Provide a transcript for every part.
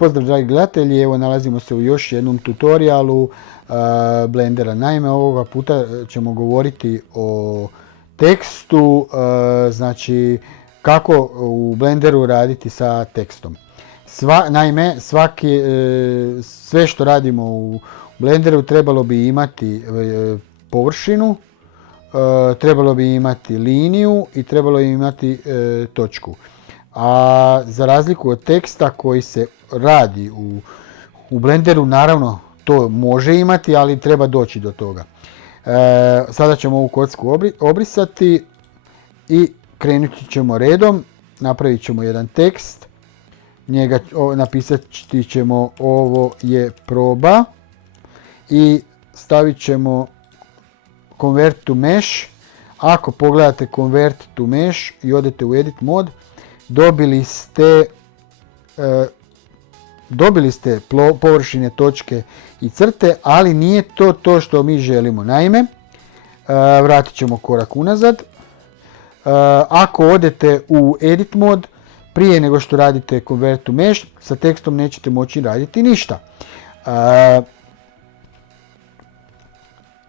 pozdrav dragi gledatelji, evo nalazimo se u još jednom tutorialu Blendera. Naime, ovoga puta ćemo govoriti o tekstu, znači kako u Blenderu raditi sa tekstom. Naime, sve što radimo u Blenderu trebalo bi imati površinu, trebalo bi imati liniju i trebalo bi imati točku. A za razliku od teksta koji se radi u Blenderu, naravno to može imati, ali treba doći do toga. Sada ćemo ovu kocku obrisati i krenuti ćemo redom. Napravit ćemo jedan tekst. Njega napisat ćemo ovo je proba i stavit ćemo convert to mesh. Ako pogledate convert to mesh i odete u edit mod, dobili ste površine, točke i crte, ali nije to što mi želimo. Naime, vratit ćemo korak unazad. Ako odete u edit mod, prije nego što radite convert to mesh, sa tekstom nećete moći raditi ništa.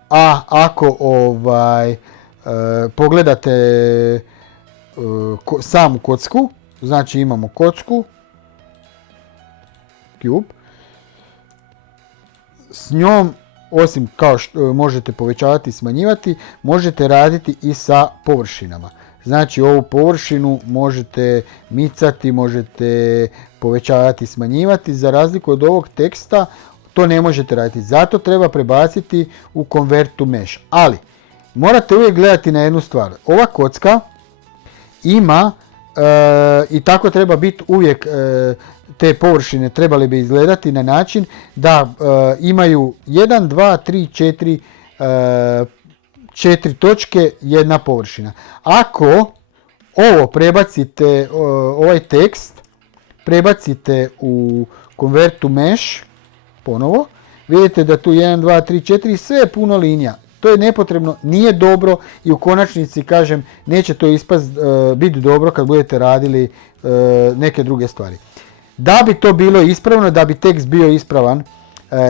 A ako pogledate samu kocku, znači imamo kocku, cube, s njom osim kao što možete povećavati i smanjivati, možete raditi i sa površinama. Znači ovu površinu možete micati, možete povećavati i smanjivati, za razliku od ovog teksta to ne možete raditi. Zato treba prebaciti u convert to mesh. Ali morate uvijek gledati na jednu stvar. Ova kocka ima i tako treba biti uvijek, te površine trebale bi izgledati na način da imaju 1, 2, 3, 4 točke, jedna površina. Ako ovo prebacite, ovaj tekst prebacite u convert to mesh, ponovo, vidite da tu 1, 2, 3, 4, sve je puno linija. To je nepotrebno, nije dobro i u konačnici, kažem, neće to biti dobro kad budete radili neke druge stvari. Da bi to bilo ispravno, da bi tekst bio ispravan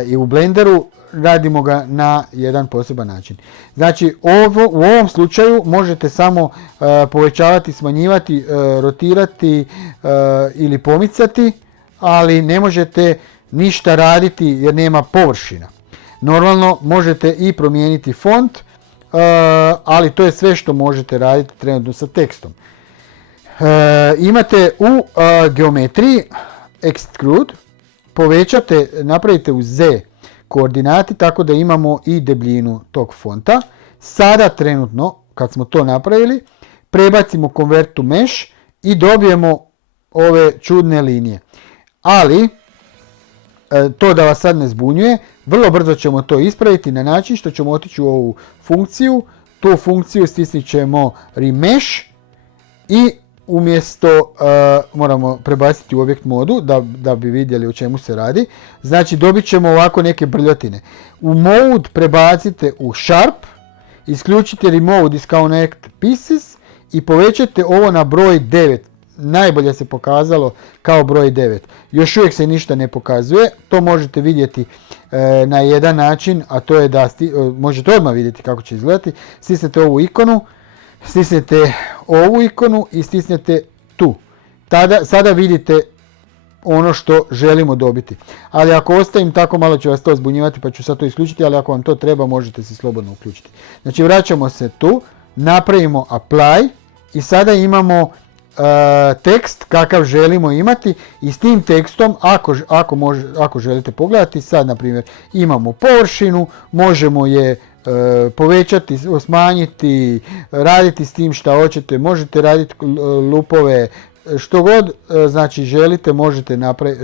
i u Blenderu, radimo ga na jedan poseban način. Znači, u ovom slučaju možete samo povećavati, smanjivati, rotirati ili pomicati, ali ne možete ništa raditi jer nema površina. Normalno možete i promijeniti font, ali to je sve što možete raditi trenutno sa tekstom. Imate u geometriji extrude, povećate, napravite u z koordinati tako da imamo i debljinu tog fonta. Sada trenutno, kad smo to napravili, prebacimo convert to mesh i dobijemo ove čudne linije. Ali, to da vas sad ne zbunjuje, vrlo brzo ćemo to ispraviti na način što ćemo otići u ovu funkciju, tu funkciju stisnit ćemo remesh i umjesto, moramo prebaciti u objekt modu da bi vidjeli o čemu se radi. Znači dobit ćemo ovako neke brljotine. U mode prebacite u sharp, isključite remove disconnect pieces i povećate ovo na broj 9. Najbolje se pokazalo kao broj 9. Još uvijek se ništa ne pokazuje. To možete vidjeti na jedan način, a to je da možete odmah vidjeti kako će izgledati. Stisnete ovu ikonu. Stisnete ovu ikonu i stisnete tu. Sada vidite ono što želimo dobiti. Ali ako ostavim tako, malo će vas to zbunjivati pa ću sad to isključiti, ali ako vam to treba možete se slobodno uključiti. Znači vraćamo se tu, napravimo apply i sada imamo tekst kakav želimo imati i s tim tekstom ako želite pogledati, sad na primjer imamo površinu, možemo je povećati, smanjiti, raditi s tim šta hoćete, možete raditi lupove, što god znači želite možete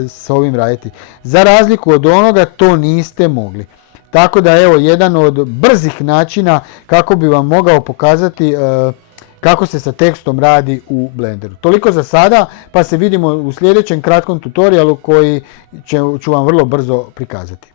s ovim raditi. Za razliku od onoga to niste mogli. Tako da evo jedan od brzih načina kako bi vam mogao pokazati kako se sa tekstom radi u Blenderu. Toliko za sada, pa se vidimo u sljedećem kratkom tutorialu koji ću vam vrlo brzo prikazati.